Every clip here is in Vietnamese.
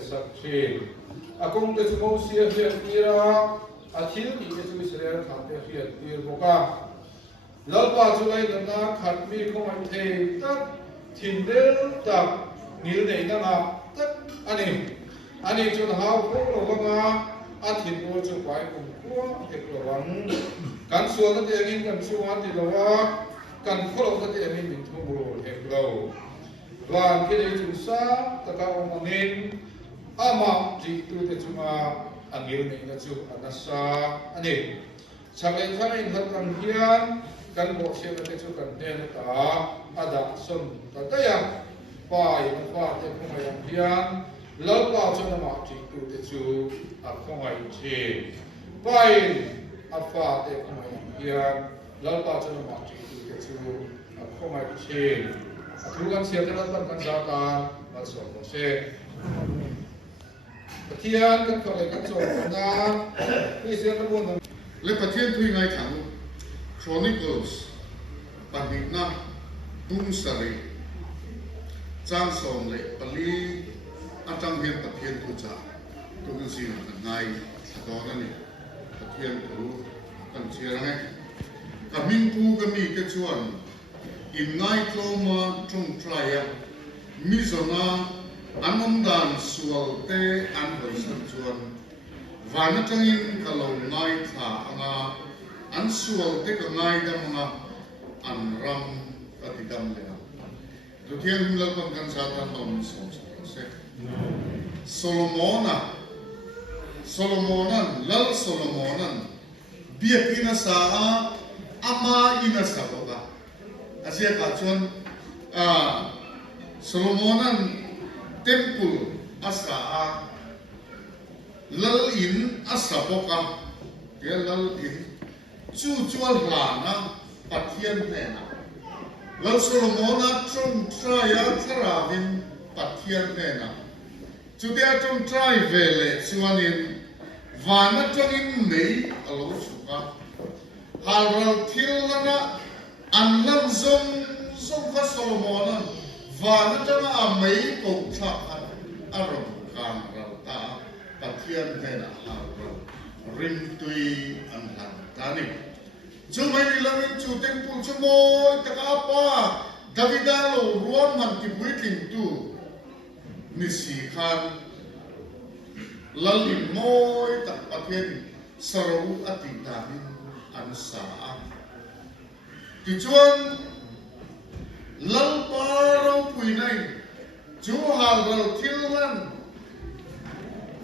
sak chin akong te chu mo sia hian tira athil ti te chu Israel khat te hian tir boka lalpa chu lai lana khat mi khong ai thei tak thindel tak nil nei na nga tak ani chun hau ko lo wanga athin ko chu pai kum ko tek lo wang kan sual na te ngin kan suwa ti lo wa kan kholo na te ngin min thu ro he lo wan ke le chu sa ta ka ong ngin ama ji tu te chu ma angil nei na chu anasa ani chale thai in hat kan hian kan bo se na te chu kan den ta ada som ta ta ya pai na pa te ko mai hian lalpa chu na ma ji tu te chu a khong ai che pai a fa te ko mai hian lalpa chu na ma ji tu te chu a khong ai che a thu kan sia te lan kan sa ta ma so ko se pathian kan ko le kan so na ni sia na bon le pathian thui ngai thang chronicles panina tung sari chang som le pali atang hian pathian tu cha tu kan si na ngai do na ni pathian tu kan chia ngai ka ming pu ka mi ke chuan in ngai tloma trong traya mi zona anom dan sual te an hoi san chuan vana tangin kalau ngai tha anga an sual te ka ngai da mga an ram atidam le tu thiang him lal kan sa tan nom som se Solomonan lal Solomonan biakina sa ama ina sa boga asia ka chuan Solomonan temple asa lal in asa boka ke lal in chu chual hlana pathian hena lal Solomona trong traya tharavin pathian hena chu te trong trai vele chuanin vana tangin nei alo chuka halral thilana anlam zom kha Solomona vana tanga amei ko tha arom kan ralta pathian hena halral rim tui an han tani chu mai ni lamin chu temple chu moi taka pa Davidalo ruam man ki buiting tu nisi khan lalin moi tak pathian sarau atitahin an sa ti chuan lal paro puinai chu halral thilman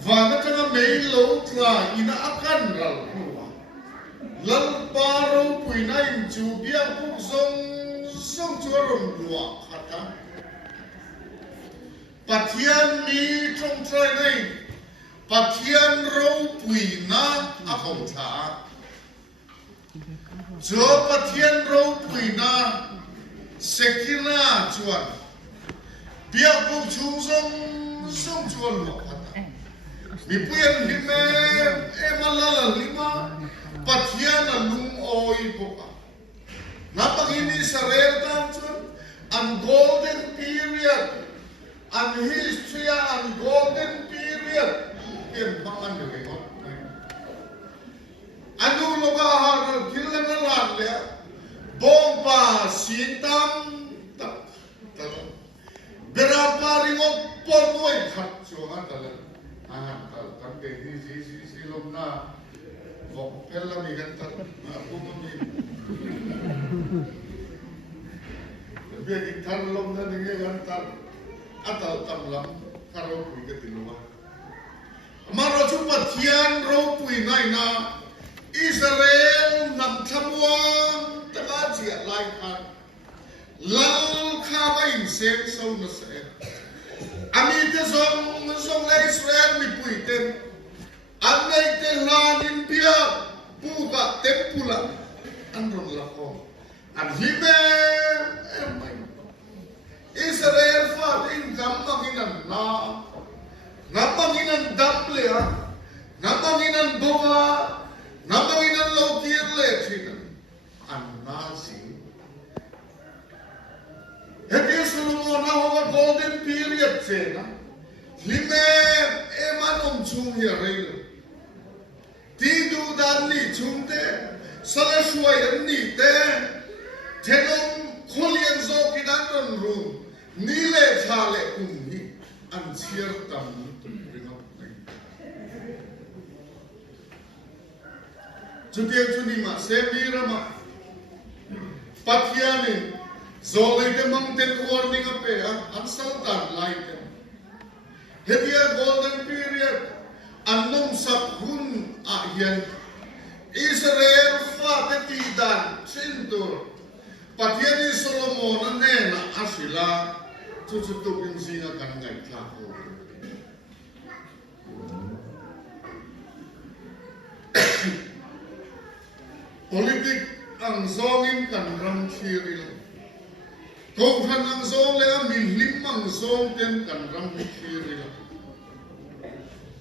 vana tanga mei lo tla ina akan ral huwa lal paro puinai chu biang puk song chuarom lua khata pathian mi trong trai nei pathian ro puina akom tha jo pathian ro puina sekina chuan biang puk chung song chuan lua khata mi puyan lime emalala lima pathian alung oi boka napangin Israel tan chuan an golden period an history an golden period ken bangan de ko anu loga har kilan lan le bomba sitam tak berapa ringot ponoi khat chuan tal kan ke si lomna vok pella mi kan tar apu mi Vengthar lomna ninge kan tar atal tamlam karo pui ke tinuma maro chu pathian ro pui nai na Israel nam thamwa taka chia lai khan lal kha ba in sem so na se ami te zong la Israel mi pui ten anai te lan in pia puka tempula andron la ko an hibe Israel fa in dammanginan namanginan daplea namanginan boga namanginan lokir le thinan annazi heti Solomon ho golden period chena lime eman chung hi rei ti du dan ni chung te sala shuai an ni te thenom kholian zo ki dan ron rum ni le tha le kum ni an chiar tam ringo Jutiang chuni ma semira ma pathiani Zote te mountain warning ape an sultan like hedia golden period annum sab hun ahyan Israel fa te tidan chintur pathiani Solomon ne na asila chuchutukin singa kan ngai thako politik ang zongin kan ram thiri kung han ang zong le min limang zong ten kan ram thiri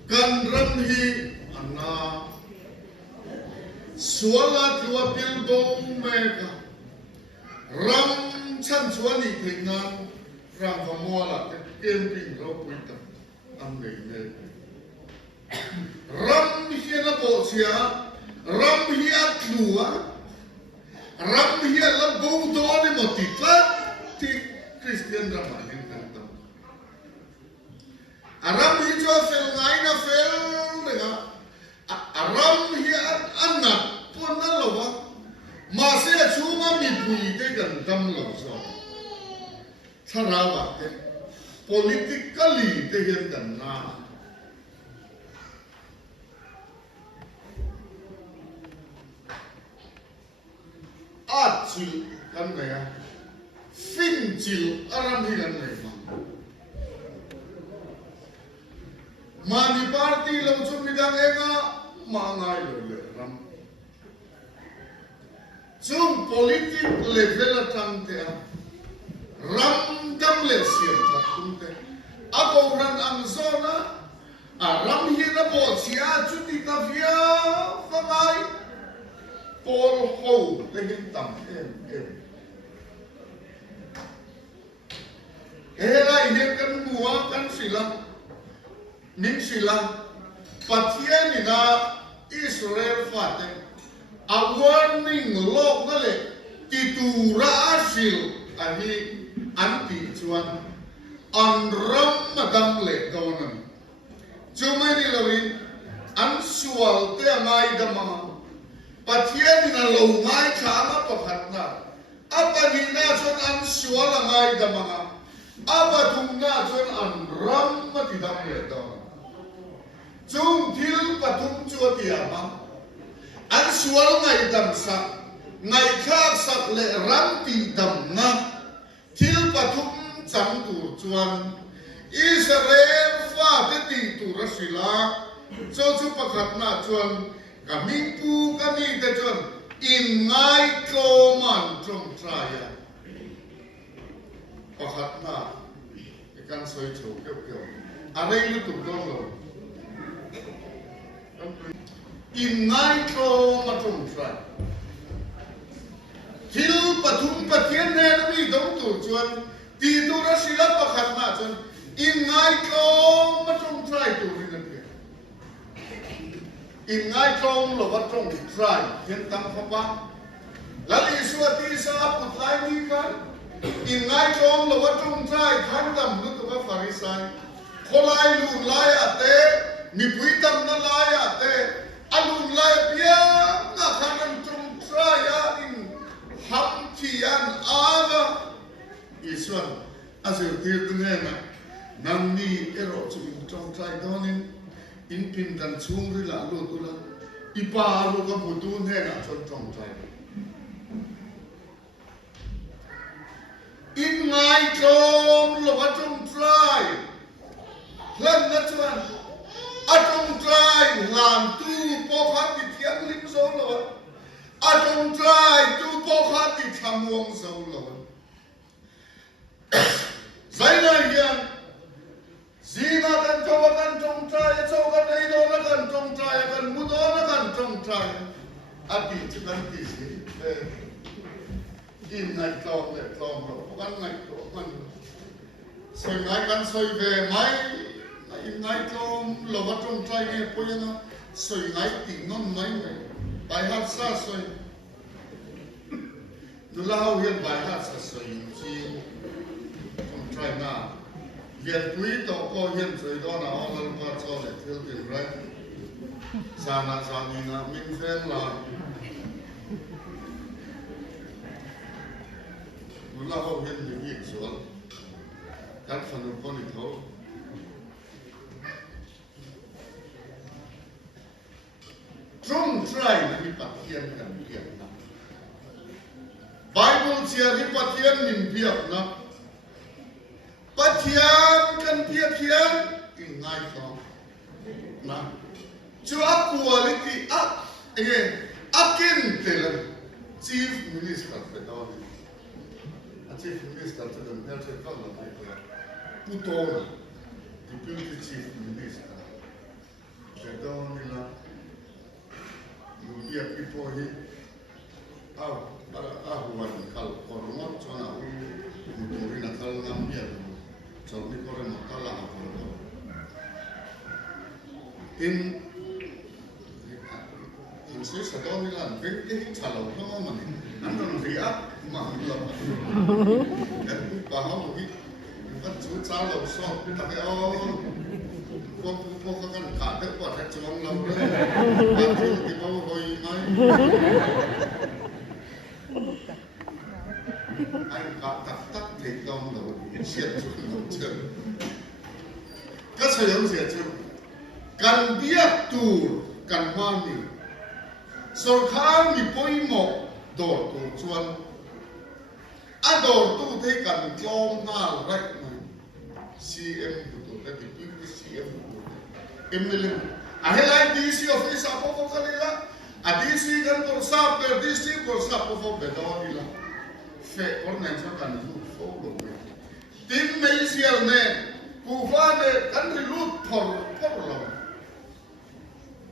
kan ram hi anna suala tua pildo meka ram chan chuani thingnan ram kamola te camping ro puita am nei ne ram hi na po sia ram hi atlua ram hi la go do ni motiva ti Christian ramahin kanta aram hi jo fel ngai na fel denga aram hi anna pun na lawa ma se chuma mi pui te gan dam lo so tharawa te politically te hian kan na chil kan naya fin chil aram hi kan naya mani party lo chum midang enga mangai lo le ram chung politic level atang te ram dam le siam takum te ako ran ang zona aram hi na bo sia chuti ta via fangai Paul Ho lên tầm em thế lại hiện căn mùa căn xì lăng mình xì lăng và thiên thì na Israel phát đấy a warning log nó lệ ti tu ra sil ani anti chuan an ram madam lệ đâu nè chú mấy đi lovin an sual te ngai đam pathian na lo ngai khama pakhat na apa ni na chon an suala ngai damanga apa thum na chon an ram ma ti dam le to chung thil pathum chu ti ama an sual ngai dam sa ngai khak sak le ram ti dam na thil pathum cham tu chuan Israel fa te ti tu rasila cho chu pakhat na chuan kami pu kami te chon in ngai tro man trong traya pakhat na ikan soi chu keu keu are lu tu dong lo in ngai tro ma trong traya thil pathum pathian ne mi dong tu chuan ti tu ra sila pakhat na chon in ngai tro ma trong traya tu rin in ngai trong lo wat trong try hiện tam phapa lali suati sa put lai ni kan in ngai trong lo wat trong try khan tam lu tu ka farisai kholai lu lai ate mi pui tam na lai ate alun lai pia na khan trong try ya in ham thian ava isuan azur tir dungena namni ero chu trong try donin in pin dan chung ri la lu tu la ipa ru ka butu ne na chon chong chai in ngai chong lo ka chong try lan na chuan a chong try lan tu po khat ti thiang lim zo lo a chong try tu po khat ti thamuang zo lo zai na hian Zina kan coba kan trong trai, coba kan itu kan trong trai, kan muda kan trong trai. Ati cuman tisi, in naik tong le tong lo, bukan naik tong kan. Soi mai kan soi ve mai ngay trong lò vật trong trai nghe coi nó soi ngay tiếng non mấy này bài hát xa soi nó lao hiện bài hát xa soi chi trong trai na hiện quý tổ có hiện soi đó là ông lần qua cho để thiếu tiền đấy xa nhìn là mình phen là nó lao hiện những việc xuống các phần con thì thôi trong trai là đi bắt thiên cần việc na Bible chia đi bắt thiên mình việc na bắt thiên cần việc thiên in ngay không na chúa quality again akin telan chief minister phải đâu chief minister cho nên theo trên con là puto na deputy chief minister phải đâu ni là Lumpia people hi ahuan kal korngot chona muri na kal ngambia choni kore makala apolo in se sadon ni lan vek hi chalo no mani andon ria ma lo pa ho hi kan chu chalo so ta ke o cô kan cả được quả thật trong lòng đấy, bạn thì bao hồi mai, anh cả tắc thì trong đầu xiết chung chân, các sự giống xiết chung, cần biết tu cần mang đi, sau khi mình bôi một đồ tu chuan, đồ tu thấy cần trong nào đấy CM tu đấy thì CM Emily, ahela DC office apo ko kanila, DC kan korsa per DC korsa apo fo bedonila. Fe ordinance kan du fo lo. Tim meisial ne, kufane kan rilut por lo.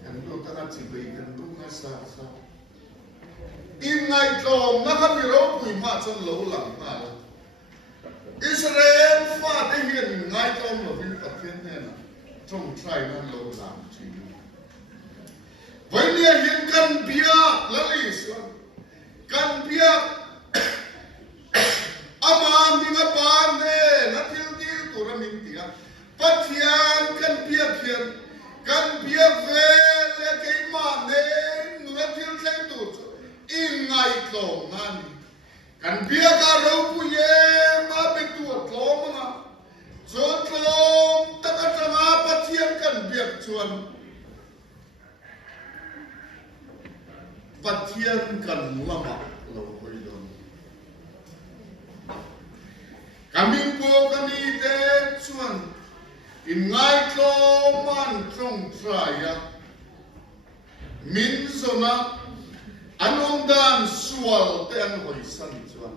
Kan du kana chibai kan du na sa. In ngai ko na ka biro pui ma chon lo lang ma. Israel fa de hian ngai ko lo bin pathian ne na. Trong trai nó lâu làm chuyện vậy nên hiện cần bia là lý sơn cần bia ama mình ngáp ban nè nó thiếu tụi nó mình tiếc bắt hiền cần bia về là cái mà nè nó thiếu thêm tụi in ngày tổng nan cần bia cả rau bùi mà bị tụt lom mà Zote tak ada patian biar cuan patian kan lama lo hoidon kami te cuan in ngai ko man trong traya min zona anong dan sual te an hoisan cuan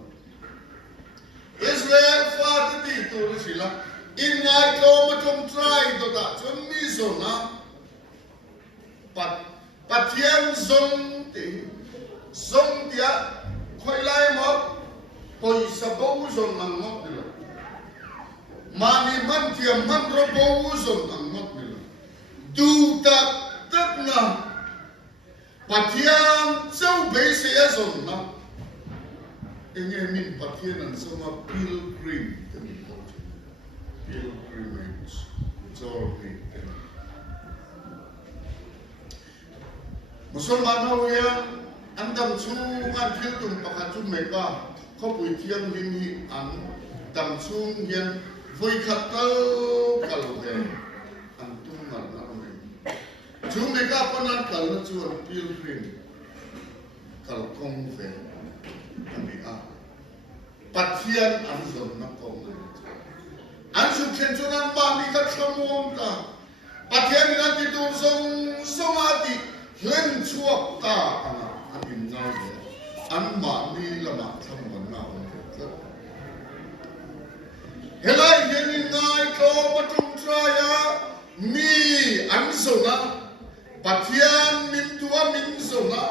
Israel fa ti tu sila in ngai ko ma trong trai to ta chun mi zona patian zong tia khoi lai mo poi sa bo zon ang mo dilo mani man tia man ro bo zon ang mo dilo du tak na patian châu be se zon na enge min patian an soma pilgrim pilgrimage journey. Musulman huya andam chung an phil tum pakatum meka khopui thiam lim hi an dam chung hian voi khatal kalve an tum nal na me chung meka panan kal na chu an pilgrim kal kong ve ani a pathian an zon na kong an su khen chu nan ba mi ka thamom ta pathian na ti tu song ati hlen chuak ta ana anin ngai an ma ni lama tham wan na on helai yen ngai ko patum traya mi an sona pathian min tua min sona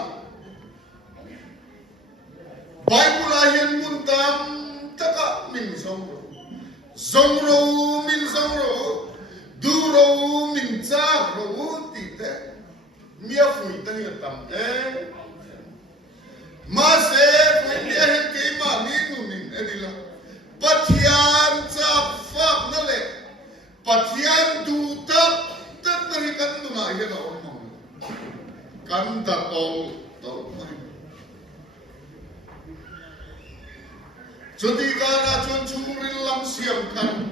Bible ayen mun tam taka min song Zongro min zongro dur râu mình cha râu thì thế mía phủi ta hiện tầm thế mà sẽ phủi mía hết cái mà ní nụ mình ấy đi là bắt hiền cha pháp nó lệ bắt hiền đủ tất tất nó đi cắn nó lại cái đó mà cắn ta tol tol cho đi ra ra chôn churin lam xiêm khăn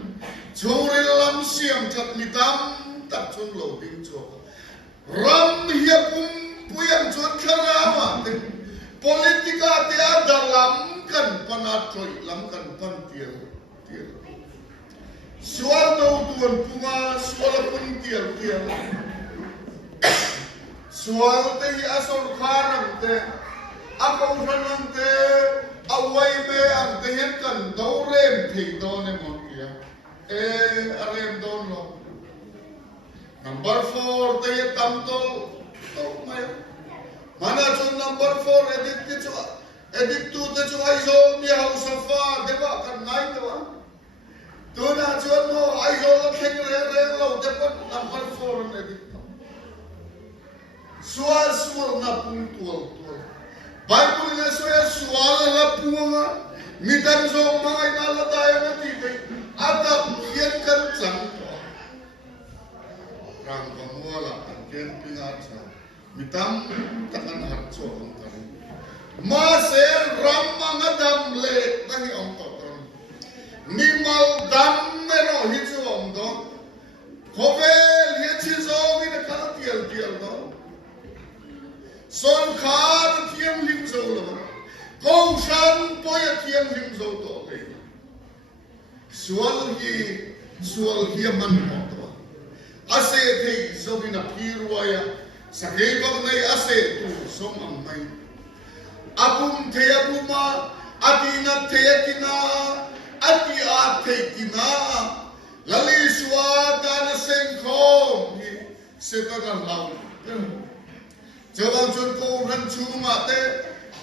churin lam xiêm chặt mi tam tập chôn lầu đinh cho ram hiệp puyang chôn khara mà thế politica te ada lam kan panatroi lam kan pan tiel tiel sual tau tuan punga sual pun tiel tiel sual te hi asol kharang te akau ranang te away me ang te hen kan do rem thei do ne mon kia arem don lo number 4 te tam tol to mai mana chun number 4 edit tu te chu ai zo mi house of fa de ba kan nai to tu na chun no ai zo lo theng re lo de pot number 4 edit sual na pung tual Bible na sual la punga mitan zo mga inala tayo na tite atap yan kan chang rang pamwala ang ken pingatsa mitam takan harcho ang kani ma se ram mga damle tahi ang toton nimal dam mero hicho ang do kovel hichizo gina kana tiel do son khar thiam lim zo lo kong san poya thiam lim zo to le sual hi man mo to ase thei zo bina pirwaya sakei bang nei ase tu som ang mai apum the apuma atina the kina ati a the kina lali suwa dan sen khom hi se ta na lau Jawang chun ko ran chu ma te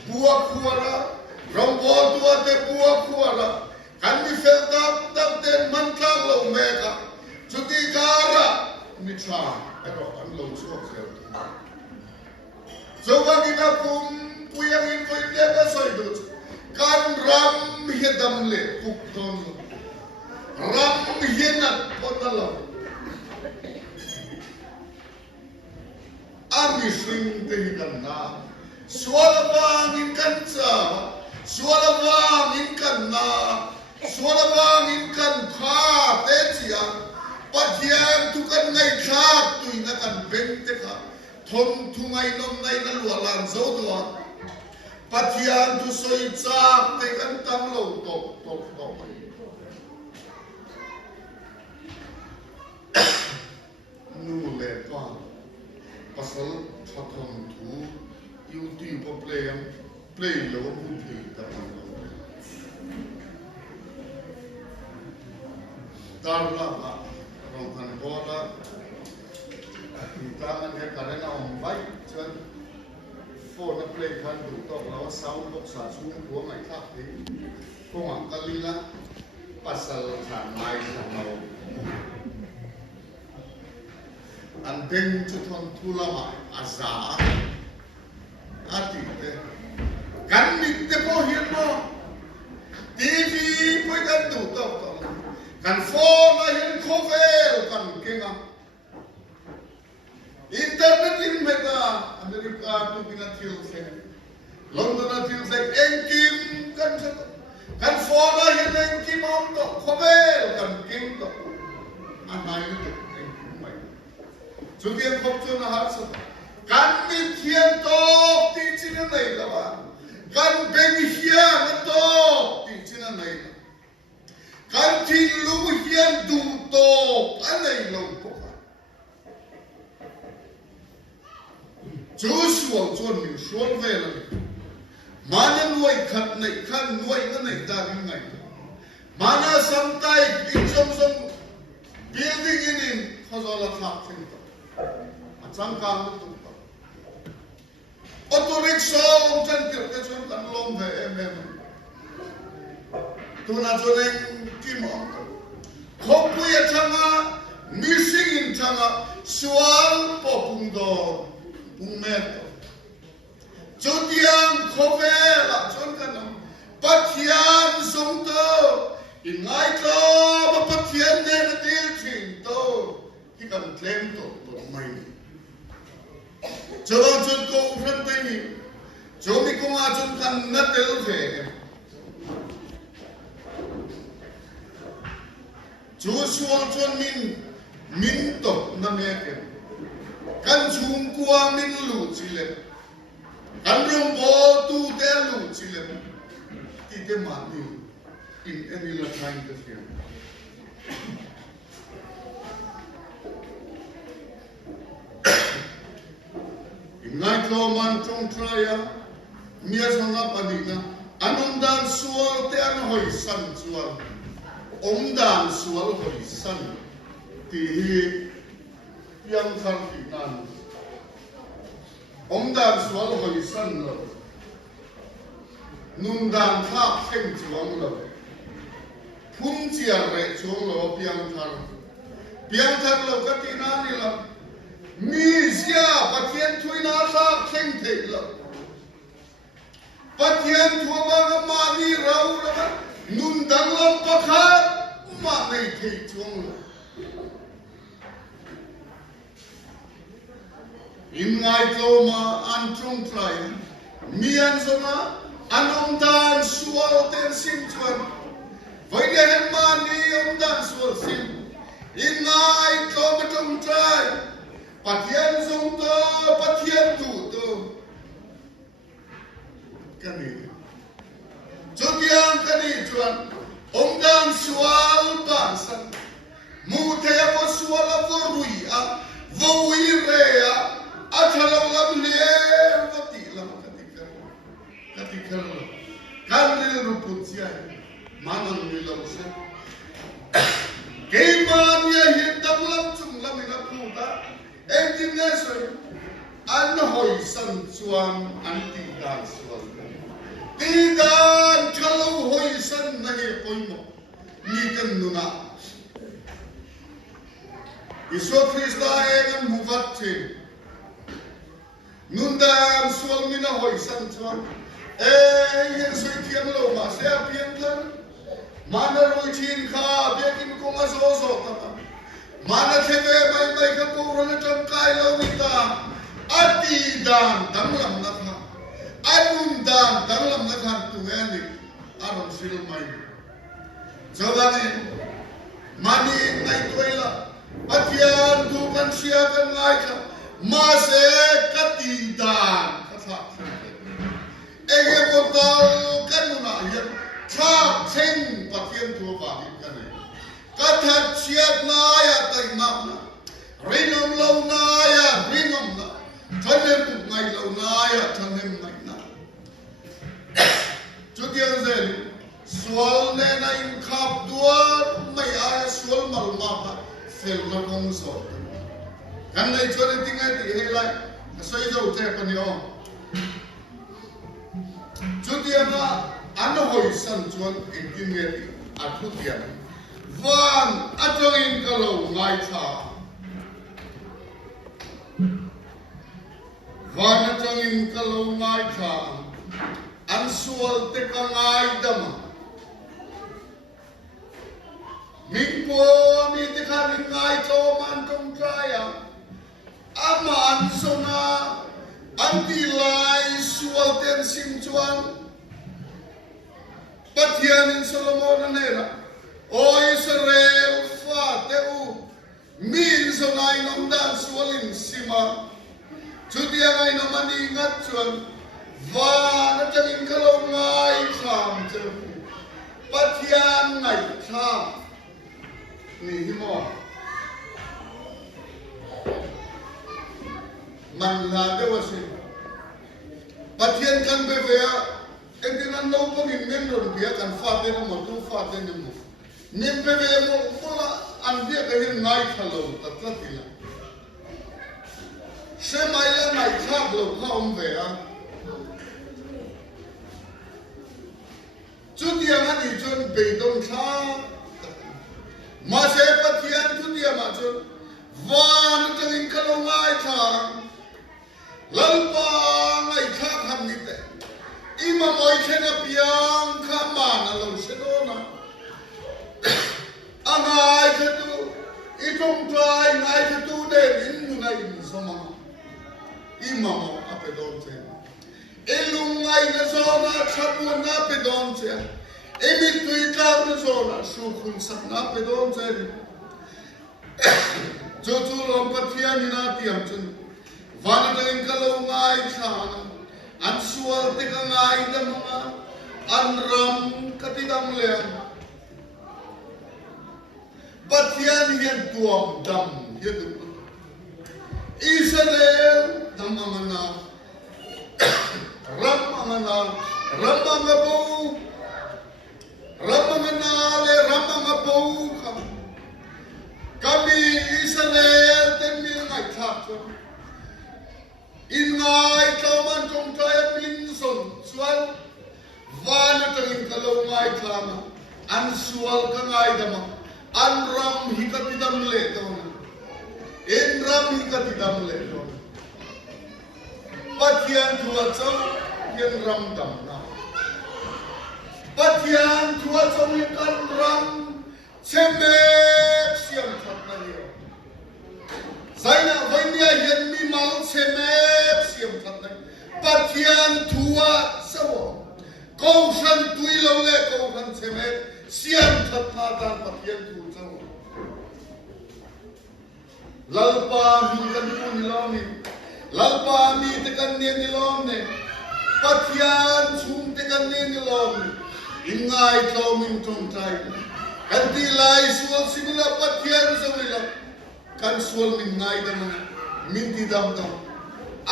buak khuara rombo tua te buak khuara kan mi fel tap te man tlang lo me ka chuti kara mi tha ero an lo chu sel jawang ina pum puyang in ko inde ka soi do kan ram hi dam le puk ton ram hi na potalo Ami swing te hikanna sualawang in kansa sualawang in kanna sualawang in kan kha te chia pathian tu kan ngai thak tu na kan beng te kha thom thu ngai nom nai na lualan zo do pathian tu soi chak te kan tam lo to nu le pa pasal chatham thu YouTube play lo mu thi ta tarla ba rong than bola ta man ke karena om bai chan phone play khan du to la sound box sa chung ko ngai thak thi ko ang kalila pasal than mai than lo an den chu thon thulama aza ati te kan mit te po hian mo TV poi kan du to kan phone a hian khovel kan kenga internet in meta America tu bina thil se London a thil se enkim kan phone a hian enkim om to khovel kan king to anai to Chudian khop chu na har sa kan mi thian to ti chin nei la ba kan beng hian na to ti chin nei la kan thi lu hian du to anei lo ko chu sual chon mi sual ve la mana nuai khat nei khan nuai na nei da ri ngai mana samtai in som building in Khawzawl khak thing Chang kang tu ta. Auto rickshaw chan kir te chun kan lom ve em. Tu na choneng kim on. Khop pu ya changa missing in changa sual popundo pumeto Jotiang Kovela Jonkanam Patian Zonto in Naito Patian Negative Chinto he can claim to mine Jawan Jon Go Frantini Jomi Kunga Jon can not tell Ve Joshua Jon Min Top Nameke Kan Chung Kua Min Lu Chile Androm bo tu delu chile ite mati in any la time this year. In night law man trong traya mia sanga padina anom dan sual te an hoi san sual dan sual hoi san ti yang khar nan dan sual hoi san lo nun dan thap khem chuang lo phun chia re chuang lo piang thar lo ka ti na ni lo mi sia pathian thui na sa khem the lo pathian thu ba ma ni rau lo nun dang lo pakha ma nei the chuang lo in ngai ma an trong trai mian zona anom dan sual ten sim chuan vai ge hem ma ni dan sual sim in ngai ma trong trai pathian zong to pathian tu to kani jotiang kani chuan dan sual ban san mu the ko sual ko rui a voi re a Achalau lam le vati lam katikal kan ruput sia manang ni lam se keiman ya hitam lam chung lam ina puta engineer so an hoi san chuan an ti dan sual ti dan chalau hoi san na he poimo ni kan nuna Iso Krista engan muvat che Nundan sual mina hoi san chuan yen soi thiam lo ma se apian than mana roi chin kha bekin ko ma zo ta mana theve mai ka ko ron tam kai lo mi ta ati dan dang lam na tha anun dan dang lam na than tu ani aron sil mai jawani mani nai toila patian tu kan sia kan ngai kha Mase katidan kasak ege botal kanuna ya thap theng pathian thu ba hit kane kathat chiat na ya tai mapna rinom lo na ya rinom na thanem tu ngai lo na ya thanem ngai na chutiang zel swal ne na in khap duar mai a swal mal ma ba fel na kong so kan nei chone tingai ti helai soi zo te panio chutianga an hoi san chuan engkinge ti athutia van atongin kalo ngai tha van atongin kalo ngai tha an sual te ka ngai dam mingpo mi te kha ngai to man tong traya ama ansona antilai sual ten sim chuan pathian in Solomon nera o Israel fa teu min sona inom dan sual in sima chutia ngai no mani ngat chuan va na changin kalo ngai kham chu pathian ngai kham ni himo man la de wasi pathian kan be vea endinan no ko min men ron bia kan fa de mo tu fa de mo nim be be mo mola an bia ka hin ngai khalo tatlatila se mai la ngai khab lo kha vea chu dia ma ni chon be dong kha ma se pathian chu dia ma chu van tangin kalongai thang lalpa ngai kha khan ni te ima moi khena piang kha mana lo sedona angai khatu itong trai ngai khatu de in ngai in soma ima mo apedon che elungai na zona chapun na pedon che emi tuita na zona su khun sak na pedon che Zote lom pathian ina tiam chun van tangin kalongai thana an sual te kangai damanga an ram katidam le pathian hian tuam dam hian Israel damanga ram amana ramanga bo ramanga le ramanga bo kami Israel ten mi ngai thak chon in ngai tauman tong trai min son sual van tangin kalau ngai thama an sual ka ngai dama an ram hikatidam le tona in ram hikatidam le tona pathian thua chau yen ram dam na pathian thua chau kan ram cheme siam thak na ni zaina vainia yen mi mal cheme siam thak na pathian thua sawo câu san tui lo le câu san cheme siam thak na dan pathian thu chau lalpa mi kan tu ni lo ni lalpa mi te kan ne ni lo ne pathian chung te kan ne ni lo ni ingai tlo min tong trai kan ti lai sual simula pathian zawila kan sual min ngai dam min ti dam dam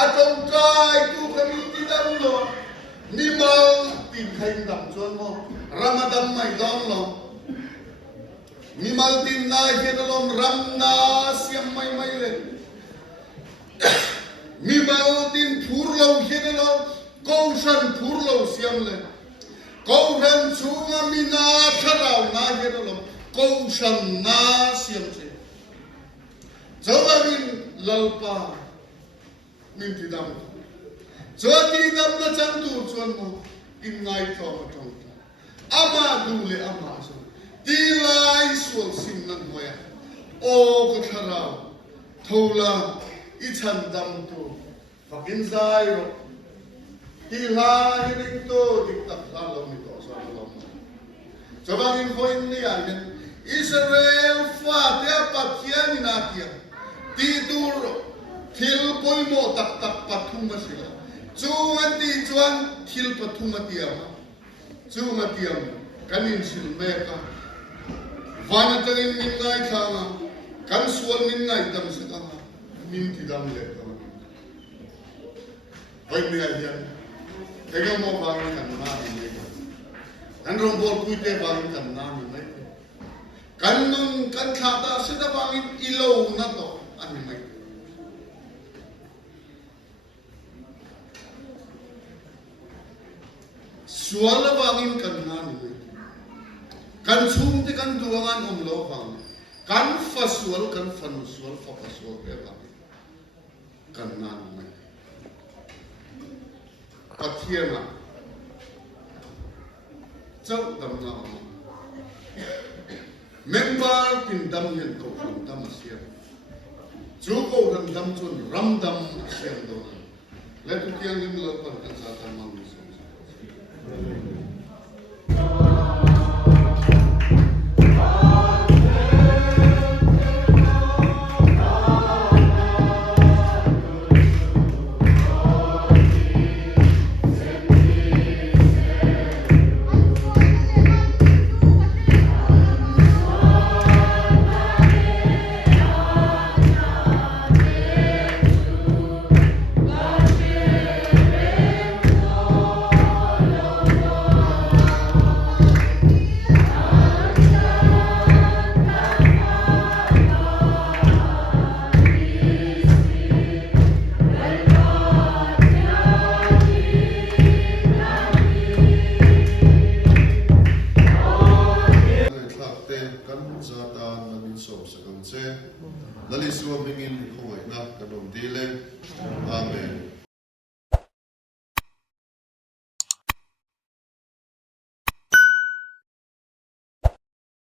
atong trai tu kan min ti dam lo ni mal tin khai dam chuan mo ramadam mai dam lo ni mal tin nai ke lom ram na siam mai mai le mi mal tin phur lo ke lo câu san phur lo siam le câu ran chunga mina tharau na ke lo câu san na siam se Zawarin lalpa min ti dam Zote dam na chang tu chuan mo in ngai thom thong ama du le ama so ti lai sual sim nan hoya o ko tharau thola I chan dam tu fakin zai ro ti lai ring to dik tak la lo mi to so lo Zawarin hoin ni an Israel fa te pathian ina tia ti tur thil poimo tak tak pathuma sila chuan ti chuan thil pathuma tiama chunga tiam kanin sil meka vana tangin min ngai thanga kan sual min ngai dam saka min ti dam le ka vai me hian tega mo bang kan na ni kan rong bol puite bang kan na ni kan nun kan khata sida bangin ilo na to ani mai suala bangin kan na ni kan sum te kan duangan lo bang kan fasual kan fanusual fa fasual pe bang kan na ni mai pathiana chau dam na member tin dam yen ko ram dam siam chu ko ram dam chun ram dam siam do le tu kiang nim lo par kan sa tam mang so tan namin so sa kang che laliswa mingin ko na kanom dile amen